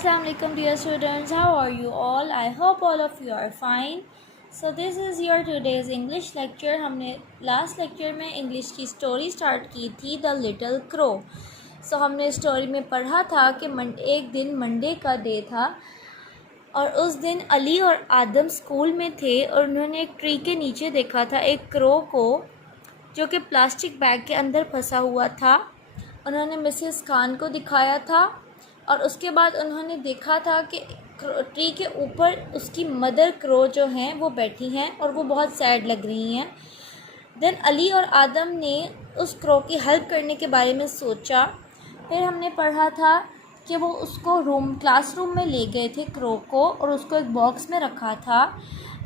Assalamu alaikum dear students, how are you all? I hope all of you are fine. So this is your today's English lecture. हमने last lecture में English की story start की थी the little crow. सो हमने story में पढ़ा था कि एक दिन मंडे का डे था और उस दिन अली और आदम स्कूल में थे और उन्होंने एक ट्री के नीचे देखा था एक क्रो को जो कि प्लास्टिक बैग के अंदर फंसा हुआ था. उन्होंने मिसेस खान को दिखाया था और उसके बाद उन्होंने देखा था कि ट्री के ऊपर उसकी मदर क्रो जो हैं वो बैठी हैं और वो बहुत सैड लग रही हैं. देन अली और आदम ने उस क्रो की हेल्प करने के बारे में सोचा. फिर हमने पढ़ा था कि वो उसको क्लासरूम में ले गए थे क्रो को और उसको एक बॉक्स में रखा था.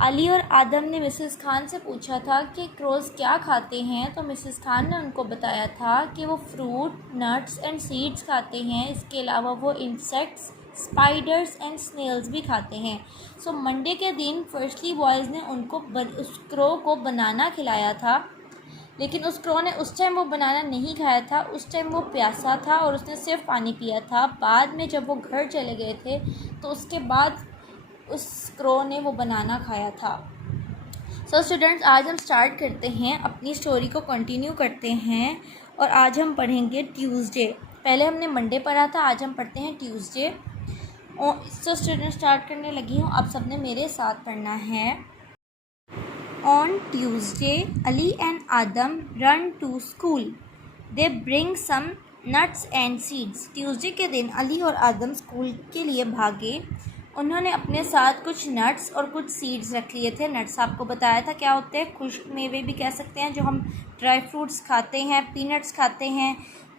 अली और आदम ने मिसेस खान से पूछा था कि क्रोज़ क्या खाते हैं, तो मिसेस खान ने उनको बताया था कि वो फ्रूट, नट्स एंड सीड्स खाते हैं. इसके अलावा वो इंसेक्ट्स, स्पाइडर्स एंड स्नेल्स भी खाते हैं. सो मंडे के दिन फर्स्टली बॉयज़ ने उनको उस क्रो को बनाना खिलाया था, लेकिन उस क्रो ने उस टाइम वो बनाना नहीं खाया था. उस टाइम वो प्यासा था और उसने सिर्फ पानी पिया था. बाद में जब वो घर चले गए थे तो उसके बाद उस क्रो ने वो बनाना खाया था. सो स्टूडेंट्स, आज हम स्टार्ट करते हैं, अपनी स्टोरी को कंटिन्यू करते हैं और आज हम पढ़ेंगे ट्यूसडे. पहले हमने मंडे पढ़ा था, आज हम पढ़ते हैं ट्यूसडे. सो स्टूडेंट, स्टार्ट करने लगी हूँ, आप सबने मेरे साथ पढ़ना है. On Tuesday Ali and Adam run to school. They bring some nuts and seeds. Tuesday के दिन अली और आदम स्कूल के लिए भागे. उन्होंने अपने साथ कुछ नट्स और कुछ सीड्स रख लिए थे. नट्स आपको बताया था क्या होते हैं, खुश्क मेवे भी कह सकते हैं, जो हम ड्राई फ्रूट्स खाते हैं, पीनट्स खाते हैं,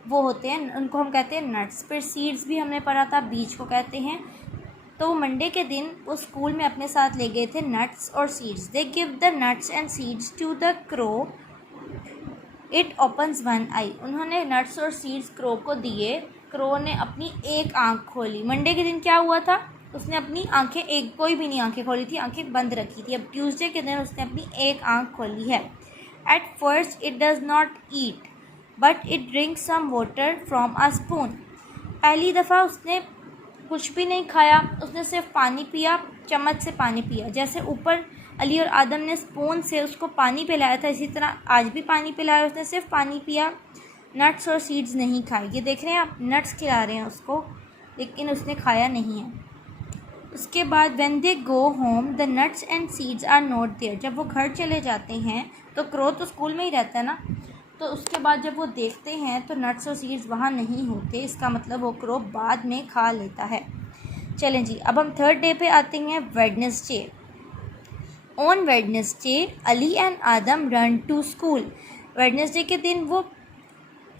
वो होते हैं, उनको हम कहते हैं नट्स. फिर सीड्स भी हमने पढ़ा था, बीज को कहते हैं. तो मंडे के दिन वो स्कूल में अपने साथ ले गए थे नट्स और seeds. They give the nuts and seeds to the crow. It opens one eye. उन्होंने नट्स और सीड्स क्रो को दिए. क्रो ने अपनी एक आँख खोली. मंडे के दिन क्या हुआ था, उसने अपनी आंखें कोई भी नहीं आंखें खोली थी, आंखें बंद रखी थी. अब ट्यूसडे के दिन उसने अपनी एक आंख खोली है. At first it does not eat but it drinks some water from a spoon. पहली दफ़ा उसने कुछ भी नहीं खाया, उसने सिर्फ पानी पिया, चम्मच से पानी पिया. जैसे ऊपर अली और आदम ने स्पून से उसको पानी पिलाया था, इसी तरह आज भी पानी पिलाया. उसने सिर्फ पानी पिया, नट्स और सीड्स नहीं खाए. ये देख रहे हैं आप, नट्स खिला रहे हैं उसको, लेकिन उसने खाया नहीं है. उसके बाद when they go home the nuts and seeds are not there. जब वो घर चले जाते हैं तो क्रो तो स्कूल में ही रहता है ना, तो उसके बाद जब वो देखते हैं तो नट्स और सीड्स वहाँ नहीं होते. इसका मतलब वो क्रो बाद में खा लेता है. चलें जी, अब हम थर्ड डे पे आते हैं, Wednesday. On Wednesday Ali and Adam run to school. Wednesday के दिन वो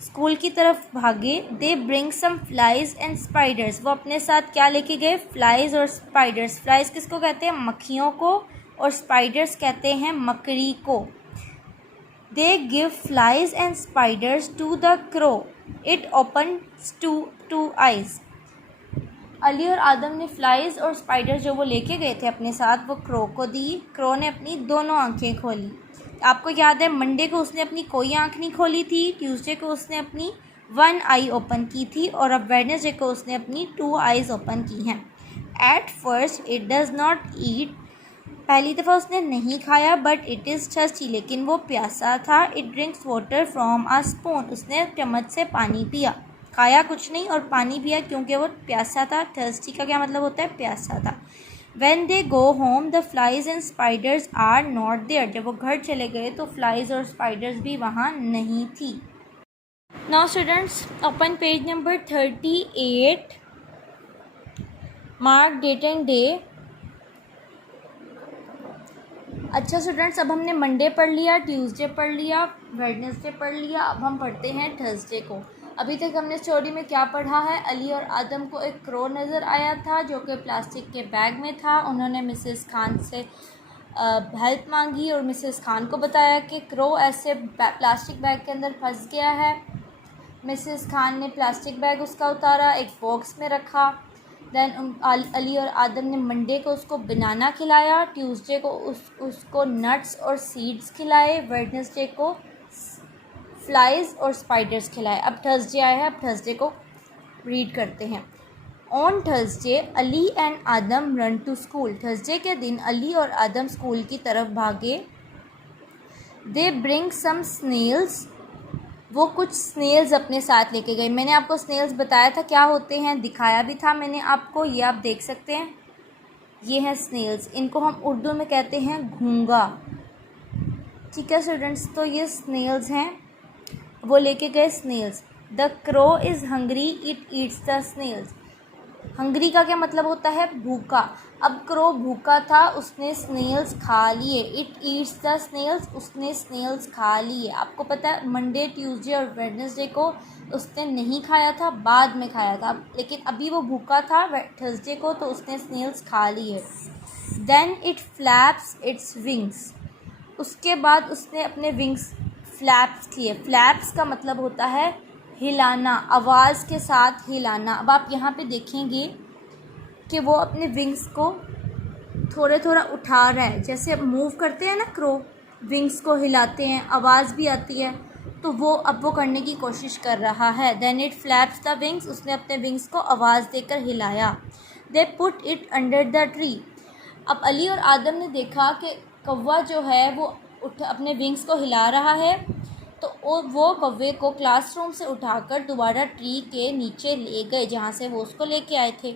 स्कूल की तरफ भागे. They bring some flies and spiders. वो अपने साथ क्या लेके गए, फ्लाइज और स्पाइडर्स. फ्लाइज किसको कहते हैं, मक्खियों को, और स्पाइडर्स कहते हैं मकड़ी को. They give flies and spiders to the crow. It opens two eyes. Ali और आदम ने फ्लाइज और स्पाइडर्स जो वो लेके गए थे अपने साथ, वो क्रो को दी. क्रो ने अपनी दोनों आंखें खोली. आपको याद है मंडे को उसने अपनी कोई आंख नहीं खोली थी, ट्यूसडे को उसने अपनी वन आई ओपन की थी और अब वेडनेसडे को उसने अपनी टू आइज़ ओपन की हैं. Eight first it does not ईट. पहली दफ़ा उसने नहीं खाया, बट इट इज़ थर्स्टी. लेकिन वो प्यासा था. It drinks water from a spoon. उसने चम्मच से पानी पिया, खाया कुछ नहीं और पानी पिया क्योंकि वो प्यासा था. थर्स्टी का क्या मतलब होता है, प्यासा था. When they go home, the flies and spiders are not there. जब वो घर चले गए तो फ्लाइज और स्पाइडर्स भी वहाँ नहीं थी. Now students, open page number 38. Mark date and day. अच्छा स्टूडेंट्स, अब हमने मंडे पढ़ लिया, ट्यूसडे पढ़ लिया, वेडनेसडे पढ़ लिया. अब हम पढ़ते हैं थर्सडे को. अभी तक हमने स्टोरी में क्या पढ़ा है, अली और आदम को एक क्रो नज़र आया था जो कि प्लास्टिक के बैग में था. उन्होंने मिसेस खान से हेल्प मांगी और मिसेस खान को बताया कि क्रो ऐसे प्लास्टिक बैग के अंदर फंस गया है. मिसेस खान ने प्लास्टिक बैग उसका उतारा, एक बॉक्स में रखा. देन अली और आदम ने मंडे को उसको बनाना खिलाया, ट्यूसडे को उसको नट्स और सीड्स खिलाए, वेडनेसडे को फ्लाइज और स्पाइडर्स खिलाए. अब थर्सडे आया है, अब थर्सडे को रीड करते हैं. On Thursday Ali and Adam run to school. Thursday के दिन अली और आदम स्कूल की तरफ भागे। They bring some snails. वो कुछ स्नेल्स अपने साथ लेके गए। मैंने आपको स्नेल्स बताया था क्या होते हैं, दिखाया भी था मैंने आपको, ये आप देख सकते हैं, ये हैं स्नेल्स। इनको हम उर्दू में कहते हैं घूंगा। ठीक है स्टूडेंट्स, तो ये स्नेल्स हैं, वो लेके गए snails. The crow is hungry, it eats the snails. Hungry का क्या मतलब होता है, भूखा। अब क्रो भूखा था, उसने स्नेल्स खा लिए। इट ईट्स द स्नेल्स, उसने स्नेल्स खा लिए। आपको पता है मंडे, ट्यूसडे और वेडनेसडे को उसने नहीं खाया था, बाद में खाया था, लेकिन अभी वो भूखा था थर्सडे को, तो उसने स्नेल्स खा लिए। Then it flaps its wings. उसके बाद उसने अपने विंग्स फ्लैप्स किए। फ्लैप्स का मतलब होता है हिलाना, आवाज़ के साथ हिलाना। अब आप यहाँ पे देखेंगे कि वो अपने विंग्स को थोड़ा उठा रहा है, जैसे अब मूव करते हैं ना क्रो, विंग्स को हिलाते हैं, आवाज़ भी आती है, तो वो करने की कोशिश कर रहा है। Then it flaps the wings, उसने अपने विंग्स को आवाज़ देकर हिलाया। They put it under the tree. अब अली और आदम ने देखा कि कौवा जो है वो अपने विंग्स को हिला रहा है, तो वो कौवे को क्लासरूम से उठाकर दोबारा ट्री के नीचे ले गए जहाँ से वो उसको लेके आए थे।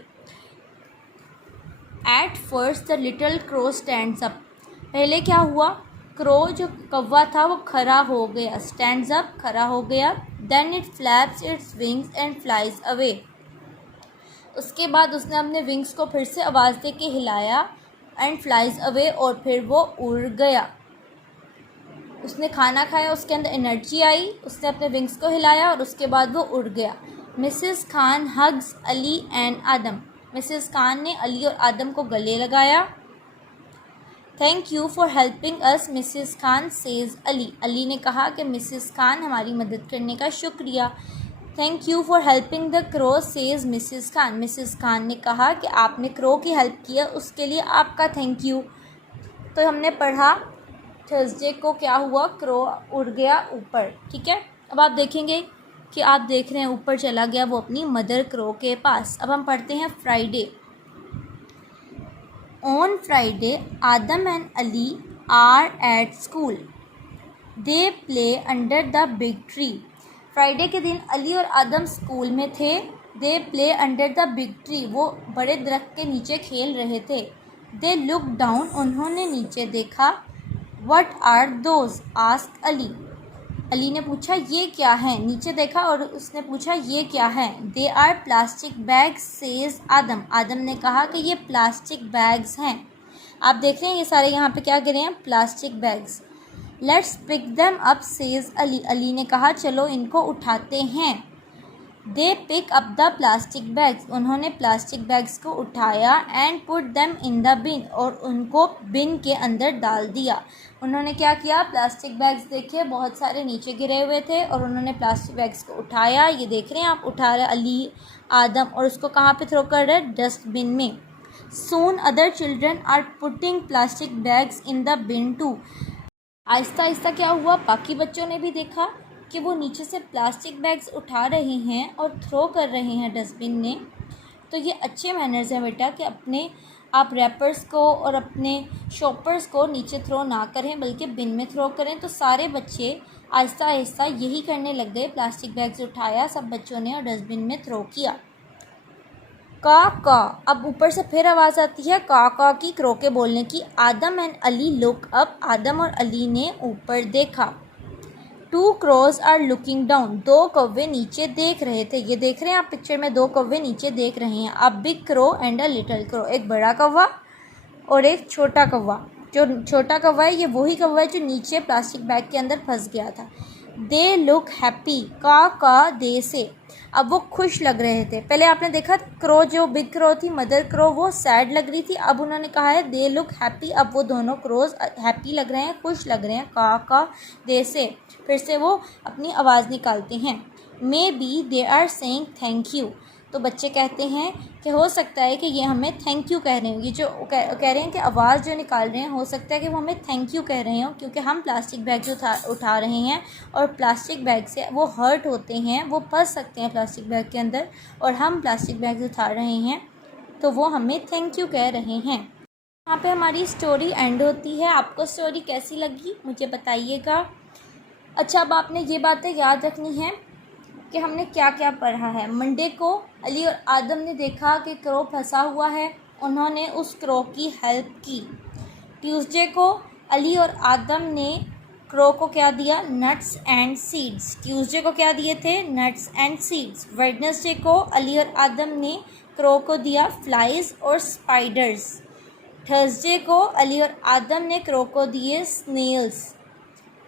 At first the little crow stands up. पहले क्या हुआ, क्रो जो कौवा था वो खड़ा हो गया, स्टैंड्स अप, खड़ा हो गया। Then it flaps its wings and flies away. उसके बाद उसने अपने विंग्स को फिर से आवाज़ दे के हिलाया, एंड फ्लाइज अवे, और फिर वो उड़ गया। उसने खाना खाया, उसके अंदर एनर्जी आई, उसने अपने विंग्स को हिलाया और उसके बाद वो उड़ गया। Mrs Khan hugs Ali and Adam. Mrs Khan ने अली और आदम को गले लगाया। Thank you for helping us Mrs Khan says Ali. Ali ने कहा कि मिसेस खान हमारी मदद करने का शुक्रिया। Thank you for helping the crow says Mrs Khan. Mrs Khan ने कहा कि आपने क्रो की हेल्प किया, उसके लिए आपका थैंक यू। तो हमने पढ़ा थर्सडे को क्या हुआ, क्रो उड़ गया ऊपर। ठीक है, अब आप देखेंगे कि आप देख रहे हैं ऊपर चला गया वो अपनी मदर क्रो के पास। अब हम पढ़ते हैं Friday. On Friday Adam and Ali are at school. They play under the big tree. Friday के दिन अली और आदम स्कूल में थे। They play under the big tree, वो बड़े दरख्त के नीचे खेल रहे थे। दे लुक डाउन, उन्होंने नीचे देखा। What are those ask Ali. Ali ने पूछा ये क्या है, नीचे देखा और उसने पूछा ये क्या है। They are plastic bags says Adam. Adam ने कहा कि ये प्लास्टिक बैग्स हैं। आप देख रहे हैं ये सारे यहाँ पे क्या गिरे हैं, plastic bags. Let's pick them up says Ali. Ali ने कहा चलो इनको उठाते हैं। They pick up the plastic bags. उन्होंने प्लास्टिक बैग्स को उठाया। And put them in the bin, और उनको बिन के अंदर डाल दिया। उन्होंने क्या किया, प्लास्टिक बैग्स देखे बहुत सारे नीचे गिरे हुए थे और उन्होंने प्लास्टिक बैग्स को उठाया। ये देख रहे हैं आप, उठा रहे अली आदम, और उसको कहाँ पे थ्रो कर रहे, डस्टबिन में। Soon other children are putting plastic bags in the bin too. आहिस्ता आहिस्ता क्या हुआ, बाकी बच्चों ने भी देखा कि वो नीचे से प्लास्टिक बैग्स उठा रहे हैं और थ्रो कर रहे हैं डस्टबिन में। तो ये अच्छे मैनर्स हैं बेटा कि अपने आप रैपर्स को और अपने शॉपर्स को नीचे थ्रो ना करें बल्कि बिन में थ्रो करें। तो सारे बच्चे आहिस्ता आहिस्ता यही करने लग गए, प्लास्टिक बैग्स उठाया सब बच्चों ने और डस्टबिन में थ्रो किया। का, अब ऊपर से फिर आवाज़ आती है का की, क्रो के बोलने की। Adam and Ali look up. Adam और अली ने ऊपर देखा। Two crows are looking down. दो कौवे नीचे देख रहे थे। ये देख रहे हैं आप पिक्चर में, दो कौवे नीचे देख रहे हैं। A big crow and a little crow, एक बड़ा कौवा और एक छोटा कौवा। जो छोटा कौवा है ये वही कौवा है जो नीचे प्लास्टिक बैग के अंदर फंस गया था। They look happy. का दे से, अब वो खुश लग रहे थे। पहले आपने देखा क्रो जो बिग क्रो थी, मदर क्रो, वो सैड लग रही थी। अब उन्होंने कहा है दे लुक हैप्पी। अब वो दोनों क्रोज हैप्पी लग रहे हैं, खुश लग रहे हैं। का दे से, फिर से वो अपनी आवाज़ निकालते हैं। Maybe they are saying thank you. तो बच्चे कहते हैं कि हो सकता है कि ये हमें थैंक यू कह रहे हैं। ये जो कह रहे हैं कि आवाज़ जो निकाल रहे हैं, हो सकता है कि वो हमें थैंक यू कह रहे हो, क्योंकि हम प्लास्टिक बैग जो उठा रहे हैं और प्लास्टिक बैग से वो हर्ट होते हैं, वो फंस सकते हैं प्लास्टिक बैग के अंदर, और हम प्लास्टिक बैग उठा रहे हैं तो वो हमें थैंक यू कह रहे हैं। यहाँ पे हमारी स्टोरी एंड होती है। आपको स्टोरी कैसी लगी मुझे बताइएगा। अच्छा, अब आपने ये बातें याद रखनी है कि हमने क्या क्या पढ़ा है। मंडे को अली और आदम ने देखा कि क्रो फंसा हुआ है, उन्होंने उस क्रो की हेल्प की। ट्यूसडे को अली और आदम ने क्रो को क्या दिया? Nuts and seeds. ट्यूसडे को क्या दिए थे? Nuts and seeds. वेडनेसडे को अली और आदम ने क्रो को दिया फ्लाइज और स्पाइडर्स। थर्सडे को अली और आदम ने क्रो को दिए स्नेल्स,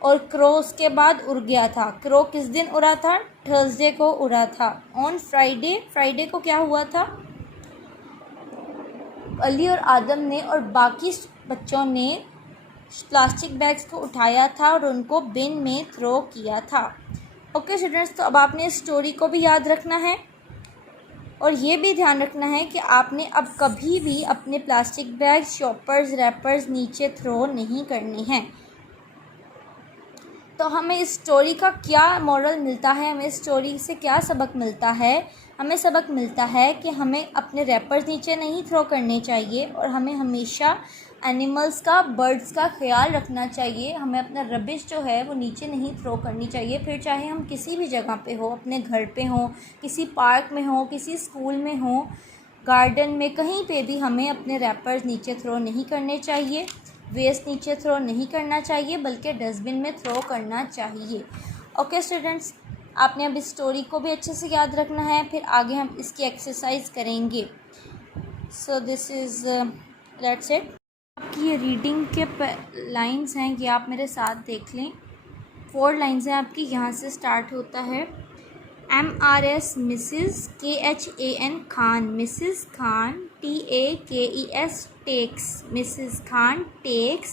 और क्रो उसके बाद उड़ गया था। क्रो किस दिन उड़ा था? थर्सडे को उड़ा था। ऑन फ्राइडे को क्या हुआ था? अली और आदम ने और बाकी बच्चों ने प्लास्टिक बैग्स को उठाया था और उनको बिन में थ्रो किया था। ओके स्टूडेंट्स, तो अब आपने इस स्टोरी को भी याद रखना है और ये भी ध्यान रखना है कि आपने अब कभी भी अपने प्लास्टिक बैग, शॉपर्स, रैपर्स नीचे थ्रो नहीं करने हैं। तो हमें इस स्टोरी का क्या मॉरल मिलता है, हमें इस स्टोरी से क्या सबक मिलता है? हमें सबक मिलता है कि हमें अपने रैपर्स नीचे नहीं थ्रो करने चाहिए और हमें हमेशा एनिमल्स का, बर्ड्स का ख्याल रखना चाहिए। हमें अपना रबिश जो है वो नीचे नहीं थ्रो करनी चाहिए, फिर चाहे हम किसी भी जगह पे हो, अपने घर पे हो, किसी पार्क में हो, किसी स्कूल में हो, गार्डन में, कहीं पे भी हमें अपने रैपर्स नीचे थ्रो नहीं करने चाहिए। वेस्ट नीचे थ्रो नहीं करना चाहिए, बल्कि डस्टबिन में थ्रो करना चाहिए। ओके स्टूडेंट्स, आपने अब इस स्टोरी को भी अच्छे से याद रखना है, फिर आगे हम इसकी एक्सरसाइज करेंगे। So this is that's it. आपकी ये रीडिंग के लाइंस हैं, ये आप मेरे साथ देख लें। 4 लाइंस हैं आपकी। यहाँ से स्टार्ट होता है MRS Mrs, KHAN Khan, Mrs Khan, TAKES takes, Mrs Khan takes,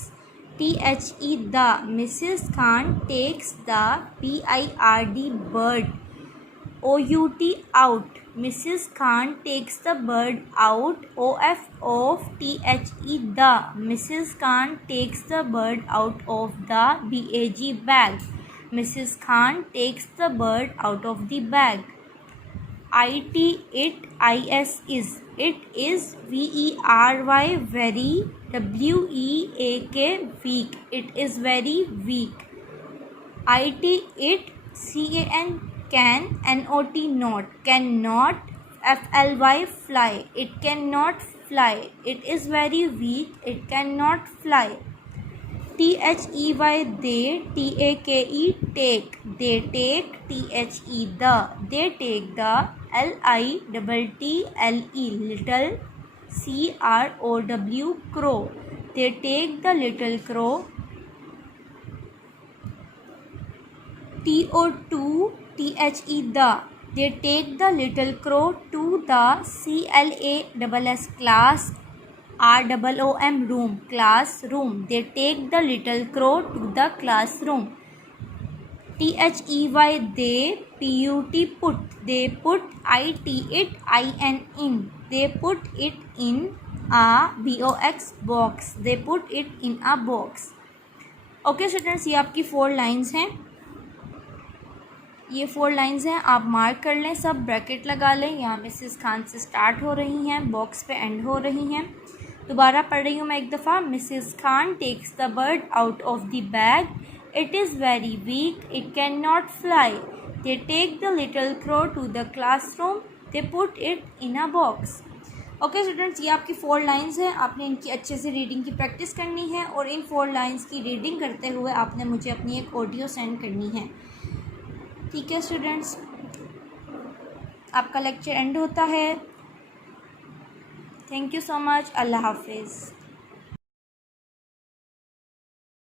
THE the, Mrs Khan takes the, BIRD bird, OUT out, Mrs. Khan takes the bird out, OF of, THE the, Mrs. Khan takes the bird out of the BAG bag, Mrs. Khan takes the bird out of the bag. IT it, IS is, it is, VERY very, WEAK weak, it is very weak. IT it, CAN can, NOT not, cannot, FLY fly, it cannot fly, it is very weak, it cannot fly. THEY they, TAKE take, they take, THE the, they take the, LITTLE little, CROW crow, they take the little crow. TO2 THE the, they take the little crow to the, CLASS class, ROOM room, classroom, they take the little crow to the classroom. THEY they, PUT put, they put, IT it, IN in, they put it in a BOX box, they put it in a box. Okay students, ये आपकी 4 lines हैं। ये 4 lines हैं, आप mark कर लें, सब bracket लगा लें। यहाँ मिसेस खान से स्टार्ट हो रही हैं, बॉक्स पे एंड हो रही हैं। दोबारा पढ़ रही हूँ मैं एक दफ़ा। Mrs Khan takes the bird out of the bag, it is very weak, it can not fly, they take the little crow to the classroom, they put it in a box. Okay students, ये आपकी 4 lines हैं। आपने इनकी अच्छे से reading की practice करनी है और इन 4 लाइंस की रीडिंग करते हुए आपने मुझे अपनी एक ऑडियो सेंड करनी है। ठीक है स्टूडेंट्स, आपका लेक्चर एंड होता है। Thank you so much. अल्लाह हाफिज़।